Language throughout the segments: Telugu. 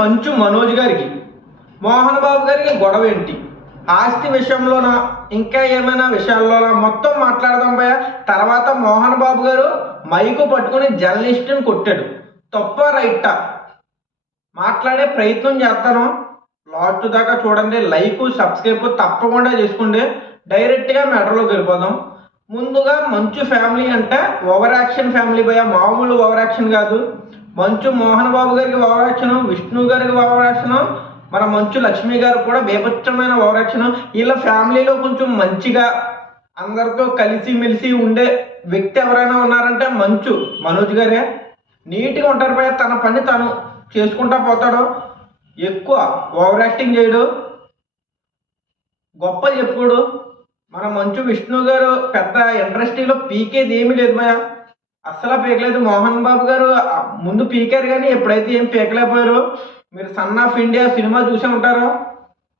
మంచు మనోజ్ గారికి మోహన్ బాబు గారికి గొడవ ఏంటి, ఆస్తి విషయంలోనా ఇంకా ఏమైనా విషయాల్లోనా మొత్తం మాట్లాడదాం భయ. తర్వాత మోహన్ బాబు గారు మైకు పట్టుకుని జర్నలిస్ట్ని కొట్టాడు, తప్ప రైట్టా మాట్లాడే ప్రయత్నం చేస్తాను. లాస్ట్ దాకా చూడండి, లైక్ సబ్స్క్రైబ్ తప్పకుండా చేసుకోండి. డైరెక్ట్గా మ్యాటర్లోకి వెళ్ళిపోదాం. ముందుగా మంచు ఫ్యామిలీ అంటే ఓవర్ యాక్షన్ ఫ్యామిలీ భయ, మామూలు ఓవర్ యాక్షన్ కాదు. మంచు మోహన్ బాబు గారికి ఓవర్ యాక్షన్, విష్ణు గారికి ఓవర్ యాక్షన్, మన మంచు లక్ష్మి గారు కూడా బేభత్సమైన ఓవర్ యాక్షన్. వీళ్ళ ఫ్యామిలీలో కొంచెం మంచిగా అందరితో కలిసి మెలిసి ఉండే వ్యక్తి ఎవరైనా ఉన్నారంటే మంచు మనోజ్ గారే. నీట్గా ఉంటారు భయ, తన పని తను చేసుకుంటా పోతాడు, ఎక్కువ ఓవర్ యాక్టింగ్ చేయడు, గొప్ప చెప్పుకోడు. మన మంచు విష్ణు గారు పెద్ద ఇండస్ట్రీలో పీకేది ఏమీ లేదు భయ, అస్సలు పీకలేదు. మోహన్ బాబు గారు ముందు పీకారు కానీ ఎప్పుడైతే ఏం పీకలేకపోయారు. మీరు సన్ ఆఫ్ ఇండియా సినిమా చూసే ఉంటారు,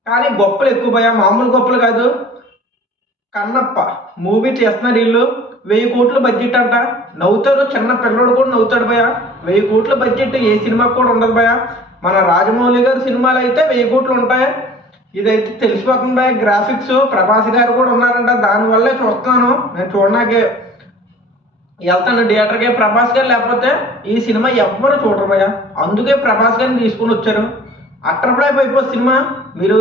కానీ గొప్పలు ఎక్కువ భయ, మామూలు గొప్పలు కాదు. కన్నప్ప మూవీ చేస్తున్నారు వీళ్ళు, 1000 కోట్ల బడ్జెట్ అంట. నవ్వుతారు, చిన్న పిల్లడు కూడా నవ్వుతాడు భయ. 1000 కోట్ల బడ్జెట్ ఏ సినిమాకి కూడా ఉండదు భయ. మన రాజమౌళి గారి సినిమాలు అయితే 1000 కోట్లు ఉంటాయి, ఇదైతే తెలిసిపోతుంది భయ. గ్రాఫిక్స్ ప్రభాస్ గారు కూడా ఉన్నారంట, దానివల్లే చూస్తున్నాను నేను. చూడడానికి వెళ్తాను థియేటర్కి, ప్రభాస్ గారు లేకపోతే ఈ సినిమా ఎవ్వరు చూడరు భయ. అందుకే ప్రభాస్ గారిని తీసుకుని వచ్చారు. అట్టర్ ఫ్లాప్ అయిపోతుంది సినిమా. మీరు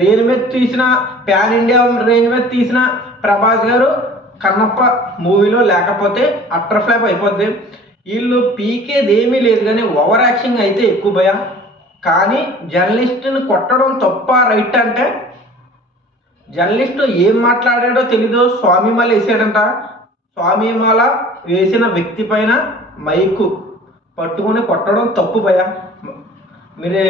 దేని మీద తీసిన, ప్యాన్ ఇండియా రేంజ్ మీద తీసిన ప్రభాస్ గారు కన్నప్ప మూవీలో లేకపోతే అట్టర్ ఫ్లాప్ అయిపోద్ది. వీళ్ళు పీకేది ఏమీ లేదు కానీ ఓవర్ యాక్షన్ అయితే ఎక్కువ భయ. కానీ జర్నలిస్ట్ని కొట్టడం తప్ప రైట్ అంటే, జర్నలిస్ట్ ఏం మాట్లాడాడో తెలీదు, స్వామిమాల వేసాడంట. స్వామిమాల వేసిన వ్యక్తి పైన మైకు పట్టుకుని కొట్టడం తప్పు భయ. మీరు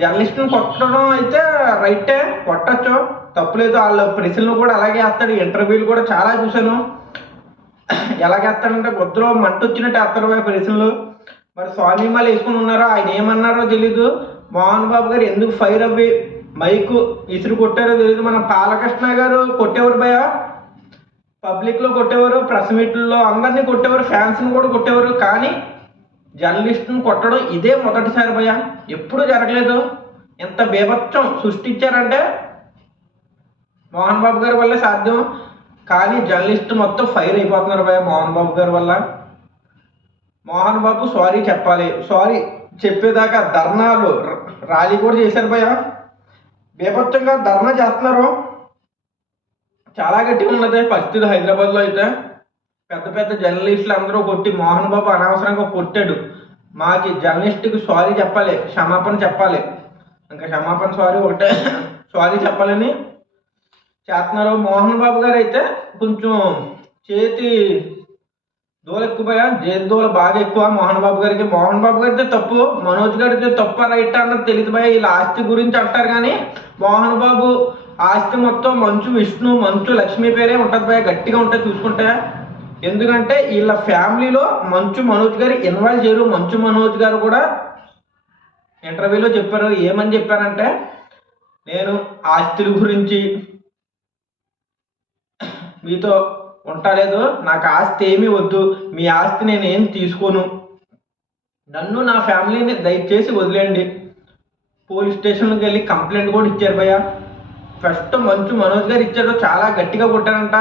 జర్నలిస్ట్ని కొట్టడం అయితే రైటే, కొట్టచ్చు, తప్పులేదు. వాళ్ళ ప్రశ్నలు కూడా అలాగే వేస్తాడు, ఇంటర్వ్యూలు కూడా చాలా చూశాను. ఎలాగేస్తాడంటే గుద్దలో మంట వచ్చినట్టు వేస్తాడు భయ ప్రశ్నలు. మరి స్వామిమాల వేసుకుని ఉన్నారో, ఆయన ఏమన్నారో తెలీదు. మోహన్ బాబు గారు ఎందుకు ఫైర్ అవ్వి మైకు ఇసురు కొట్టారో తెలియదు. మన బాలకృష్ణ గారు కొట్టేవారు భయ, పబ్లిక్లో కొట్టేవారు, ప్రెస్ మీట్లలో అందరినీ కొట్టేవారు, ఫ్యాన్స్ని కూడా కొట్టేవారు. కానీ జర్నలిస్ట్ని కొట్టడం ఇదే మొదటిసారి భయ, ఎప్పుడూ జరగలేదు. ఎంత బీభత్సం సృష్టించారంటే మోహన్ బాబు గారి వల్లే సాధ్యం. కానీ జర్నలిస్ట్ మొత్తం ఫైర్ అయిపోతున్నారు భయ మోహన్ బాబు గారి వల్ల. మోహన్ బాబు సారీ చెప్పాలి, సారీ చెప్పేదాకా ధర్నాలు ర్యాలీ కూడా చేశారు భయ. బీభత్సంగా ధర్నా చేస్తున్నారు, చాలా గట్టిగా ఉన్నది పరిస్థితి. హైదరాబాద్లో అయితే పెద్ద పెద్ద జర్నలిస్టులు అందరూ కొట్టి, మోహన్ బాబు అనవసరంగా కొట్టాడు, మాకు జర్నలిస్ట్కి సారీ చెప్పాలి, క్షమాపణ చెప్పాలి, ఇంకా క్షమాపణ సారీ ఒకటే సారీ చెప్పాలని చేస్తున్నారు. మోహన్ బాబు గారు అయితే కొంచెం చేతి దూల ఎక్కువ భయ, చేతి దూల బాగా ఎక్కువ మోహన్ బాబు గారికి. మోహన్ బాబు గారితో తప్పు, మనోజ్ గారితో తప్ప రైట్ అన్నది తెలియదు భయ. వీళ్ళ ఆస్తి గురించి అంటారు కానీ మోహన్ బాబు ఆస్తి మొత్తం మంచు విష్ణు, మంచు లక్ష్మి పేరే ఉంటుంది భయ, గట్టిగా ఉంటుంది చూసుకుంటే. ఎందుకంటే వీళ్ళ ఫ్యామిలీలో మంచు మనోజ్ గారు ఇన్వాల్వ్ చేయరు. మంచు మనోజ్ గారు కూడా ఇంటర్వ్యూలో చెప్పారు, ఏమని చెప్పారంటే, నేను ఆస్తుల గురించి మీతో ఉండలేదు, నాకు ఆస్తి ఏమీ వద్దు, మీ ఆస్తి నేను ఏం తీసుకోను, నన్ను నా ఫ్యామిలీని దయచేసి వదిలేండి. పోలీస్ స్టేషన్కి వెళ్ళి కంప్లైంట్ కూడా ఇచ్చారు భయ్య. ఫస్ట్ మంచు మనోజ్ గారు ఇచ్చారు, చాలా గట్టిగా కొట్టారంట.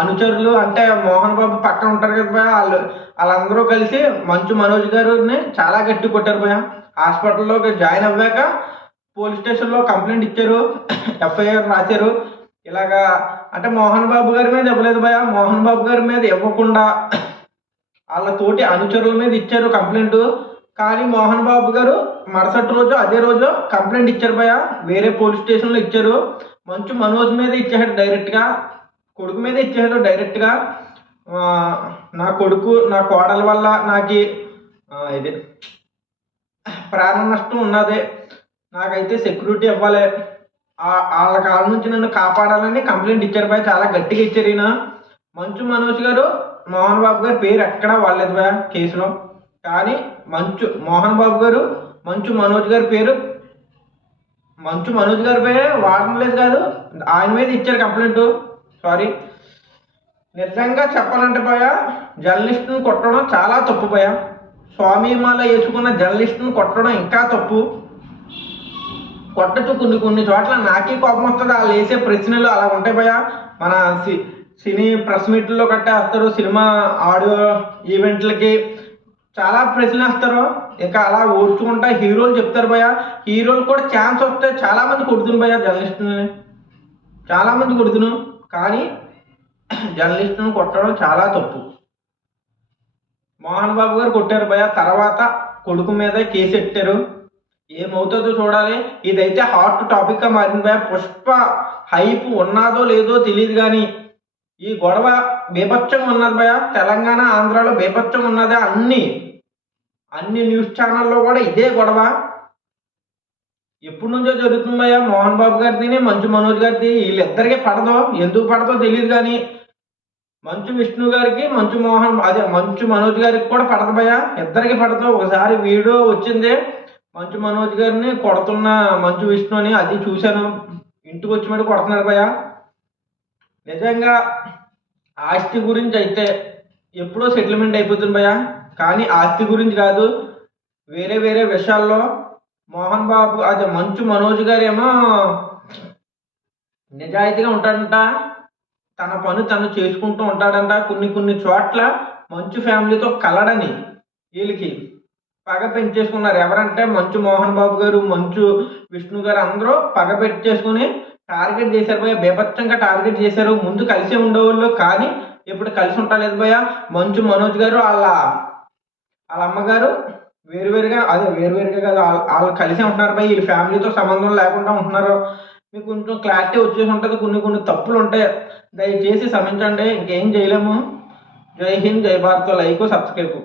అనుచరులు అంటే మోహన్ బాబు పక్కన ఉంటారు కదా భయ్య, వాళ్ళందరూ కలిసి మంచు మనోజ్ గారిని చాలా గట్టి కొట్టారు భయ్య. హాస్పిటల్లోకి జాయిన్ అవ్వాక పోలీస్ స్టేషన్లో కంప్లైంట్ ఇచ్చారు, ఎఫ్ఐఆర్ రాశారు. ఇలాగా అంటే మోహన్ బాబు గారి మీద ఇవ్వలేదు భయ్య, మోహన్ బాబు గారి మీద ఇవ్వకుండా వాళ్ళ తోటి అనుచరుల మీద ఇచ్చారు కంప్లైంట్. కానీ మోహన్ బాబు గారు మరుసటి రోజు అదే రోజు కంప్లైంట్ ఇచ్చారు భయ్య, వేరే పోలీస్ స్టేషన్లో ఇచ్చారు. మంచు మనోజ్ మీద ఇచ్చాడు డైరెక్ట్గా, కొడుకు మీద ఇచ్చాడు డైరెక్ట్గా. నా కొడుకు నా కోడల వల్ల నాకు ఇది ప్రాణ నష్టం ఉన్నది, నాకైతే సెక్యూరిటీ ఇవ్వాలి, వాళ్ళ కాళ్ళ నుంచి నన్ను కాపాడాలని కంప్లైంట్ ఇచ్చారు భయ్య, చాలా గట్టిగా ఇచ్చారు ఈయన. మంచు మనోజ్ గారు మోహన్ బాబు గారి పేరు ఎక్కడా వాడలేదు భయ్య కేసులో. కానీ మోహన్ బాబు గారు మంచు మనోజ్ గారి పేరు, మంచు మనోజ్ గారి పేరే వాడడం లేదు కాదు, ఆయన మీద ఇచ్చారు కంప్లైంట్. సారీ, నిజంగా చెప్పాలంటే భయ్య జర్నలిస్ట్ని కొట్టడం చాలా తప్పు భయ్య. స్వామి మాల వేసుకున్న జర్నలిస్ట్ని కొట్టడం ఇంకా తప్పు. కొట్టచ్చు. కొన్ని కొన్ని చోట్ల నాకే కోపం వస్తుంది వాళ్ళు వేసే ప్రశ్నలు అలా ఉంటాయి భయ. మన సినీ ప్రెస్ మీట్లలో కట్టేస్తారు, సినిమా ఆడియో ఈవెంట్లకి చాలా ప్రశ్నలు వేస్తారు. ఇక అలా ఓడ్చుకుంటా హీరోలు చెప్తారు భయ. హీరోలు కూడా ఛాన్స్ వస్తే చాలా మంది కొడుతున్నారు భయ జర్నలిస్టులని, చాలా మంది కొడుతున్నాం. కానీ జర్నలిస్టులను కొట్టడం చాలా తప్పు. మోహన్ బాబు గారు కొట్టారు భయ, తర్వాత కొడుకు మీద కేసు ఎట్టారు. ఏమవుతుందో చూడాలి. ఇదైతే హాట్ టాపిక్గా మారింది భయ. పుష్ప హైప్ ఉన్నాదో లేదో తెలియదు కానీ ఈ గొడవ బీభత్సంగా ఉన్నది భయ. తెలంగాణ ఆంధ్రాలో బీభత్సంగా ఉన్నది. అన్ని న్యూస్ ఛానల్లో కూడా ఇదే గొడవ ఎప్పటి నుంచో జరుగుతుంది భయ. మోహన్ బాబు గారిది, మంచు మనోజ్ గారిది, వీళ్ళిద్దరికీ పడదో, ఎందుకు పడదో తెలియదు కానీ మంచు విష్ణు గారికి, మంచు మనోజ్ గారికి కూడా పడదు భయ. ఇద్దరికి పడదు. ఒకసారి వీడియో వచ్చింది మంచు మనోజ్ గారిని కొడుతున్న మంచు విష్ణు అని, అది చూశాను. ఇంటికి వచ్చి మరి కొడుతున్నారు భయ. నిజంగా ఆస్తి గురించి అయితే ఎప్పుడో సెటిల్మెంట్ అయిపోతుంది భయ. కానీ ఆస్తి గురించి కాదు, వేరే వేరే విషయాల్లో మోహన్ బాబు మంచు మనోజ్ గారు ఏమో నిజాయితీగా ఉంటాడంట, తన పని తను చేసుకుంటూ ఉంటాడంట. కొన్ని చోట్ల మంచు ఫ్యామిలీతో కలడని వీళ్ళకి పగ పెంచేసుకున్నారు. ఎవరంటే మంచు మోహన్ బాబు గారు, మంచు విష్ణు గారు అందరూ పగ పెట్టేసుకుని టార్గెట్ చేశారు భయ. బీభత్సంగా టార్గెట్ చేశారు. ముందు కలిసే ఉండేవాళ్ళు కానీ ఇప్పుడు కలిసి ఉండలేదు భయ. మంచు మనోజ్ గారు వాళ్ళ అమ్మగారు వేరువేరుగా కాదు, వాళ్ళు కలిసే ఉంటున్నారు భయ. వీళ్ళ ఫ్యామిలీతో సంబంధం లేకుండా ఉంటున్నారు. మీకు కొంచెం క్లారిటీ వచ్చేసి ఉంటుంది. కొన్ని తప్పులు ఉంటాయి, దయచేసి క్షమించండి. ఇంకేం చేయలేము. జై హింద్, జై భారత్. Like, subscribe.